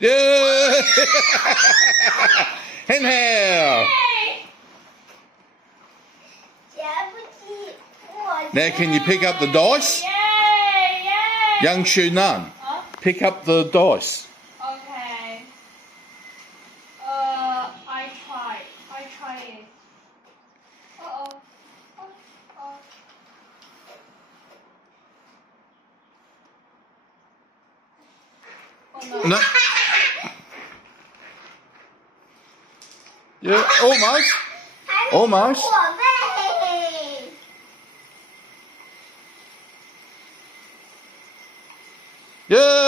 Yeah! Inhale. Now can you pick up the dice? Young Shu Nun, pick up the dice. Okay. I try it. Uh-oh. Oh no. No. Yeah, almost. Almost. Yeah!